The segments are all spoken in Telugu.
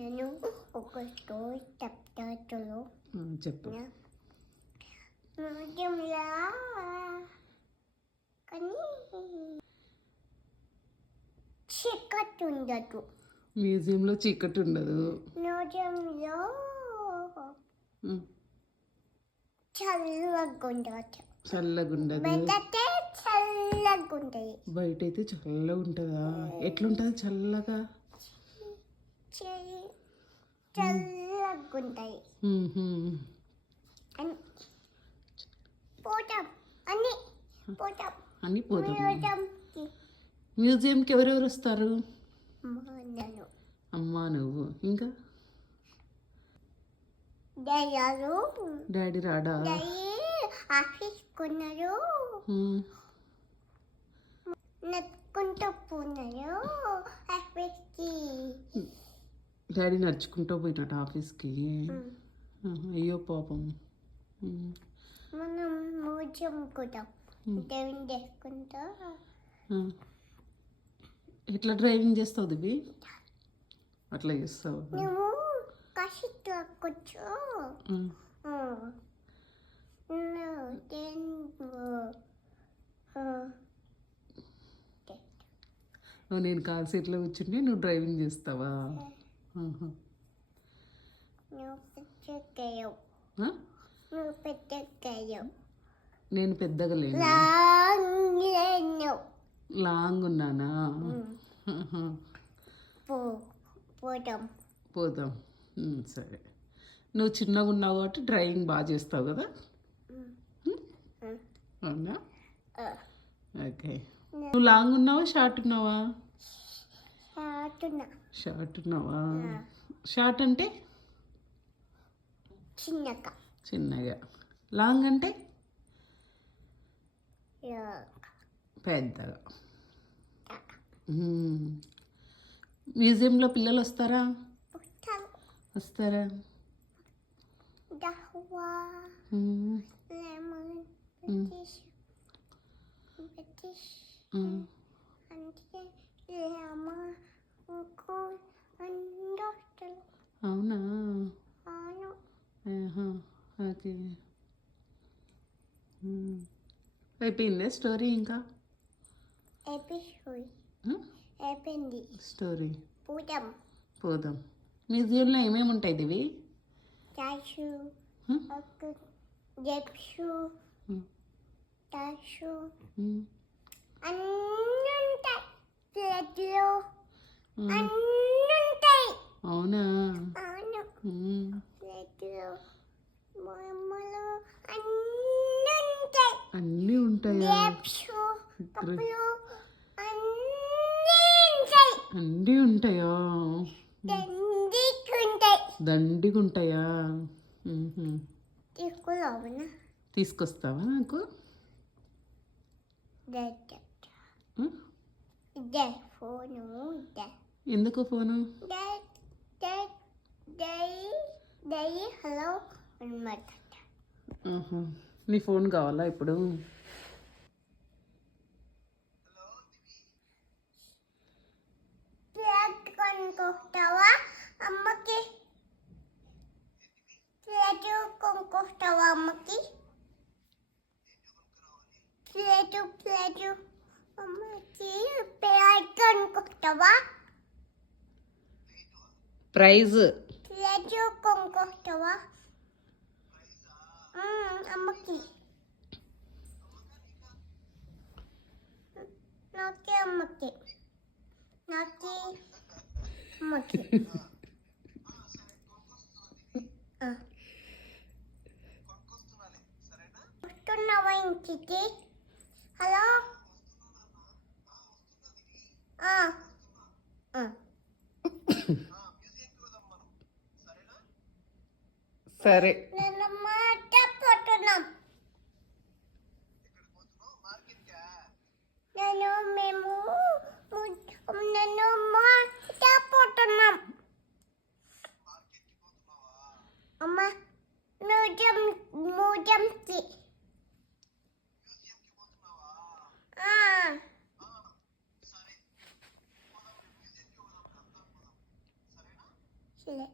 నేను ఒక స్టోరీ చెప్తాను. చెప్పు. మ్యూజియంలా కానీ చీకటి ఉండదు. మ్యూజియంలో చీకటి ఉండదు. మ్యూజియంలో చల్లగా ఉండదు. చల్లగా ఉండదు. బయటైతే చల్లగా ఉంటుంది. బయట అయితే చల్లగా ఉంటుందా? ఎట్లుంటుంది చల్లగా? చల్లగా ఉంటాయి. పోతాం అన్నీ పోతాం. మ్యూజియంకి. మ్యూజియంకి ఎవరెవరు వస్తారు? నేను అమ్మా, నువ్వు, ఇంకా డాడీ రాడా? ఆఫీస్ కొన్నారు, నడుచుకుంటూ పోయినారు ఆఫీస్కి. డాడీ నడుచుకుంటూ పోయినట్టు ఆఫీస్కి. అయ్యో పాపం. మనం మ్యూజియం కూడా డ్రైవింగ్ చేసుకుంటా. ఎట్లా డ్రైవింగ్ చేస్తావు దివి? అట్లా చేస్తావు? నువ్వు కాశీతో కూర్చో. నేను కార్ సీట్లో కూర్చుంటే నువ్వు డ్రైవింగ్ చేస్తావా? నువ్వు పెద్దగా నేను పెద్దగా లేను. లాంగ్ ఉన్నానా? పోదాం. సరే, నువ్వు చిన్నగా ఉన్నావు కాబట్టి డ్రైవింగ్ బాగా చేస్తావు కదా? అవునా? ఓకే. నువ్వు లాంగ్ ఉన్నావా షార్ట్ ఉన్నావా? షార్ట్ ఉన్నావా? షార్ట్ అంటే చిన్నగా, లాంగ్ అంటే పెద్దగా. మ్యూజియంలో పిల్లలు వస్తారా? వస్తారా? అవునా? ఓకే. అయిపోయిందే స్టోరీ? ఇంకా అయిపోయింది స్టోరీ. పోదాం. మ్యూజియంలో ఏమేమి ఉంటాయి ఇవి? అవునా? అన్నీ ఉంటాయా? అన్నీ ఉంటాయా? దండిగా ఉంటాయా? తీసుకొస్తావా నాకు? ఎందుకు ఫోను? హలో, నీ ఫోన్ కావాలా ఇప్పుడు? కొనుక్కొస్తావా అమ్మకి? కొనుక్కొస్తావా అమ్మకి? ప్లేటు అమ్మకి కొనుక్కొస్తావా? ప్రైజ్ ప్లేటు కొనుక్కొస్తావా అమ్మకి? నాకే అమ్మకి. వస్తున్నావా ఇంటికి? హలో, సరే. నేను మాట్లాడుతున్నాం. నేను మాట్లాడుతున్నాం. అమ్మ, మ్యూజియంకి. లే.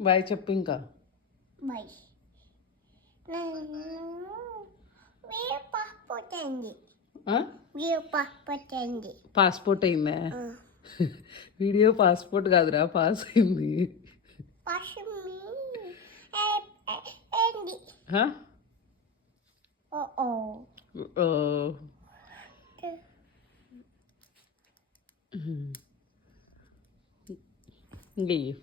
బాయ్ చెప్పు ఇంకా. బై. నన్ను వీడియో పాస్పోర్ట్ అయింది. వీడియో పాస్పోర్ట్ అయింది. పాస్పోర్ట్ అయిందా? వీడియో పాస్పోర్ట్ కాదురా, పాస్ అయింది. ఏంది? ఓ ఇంకే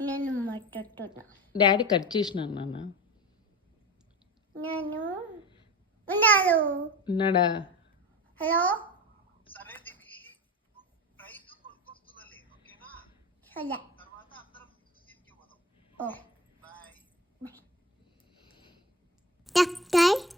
నేను మాట్లాడుతున్నా. డాడీ కట్ చేసిన నాన్న. నేను ఉన్నాడు. ఉన్నాడా? హలో. సరే. ఓ. బాయ్.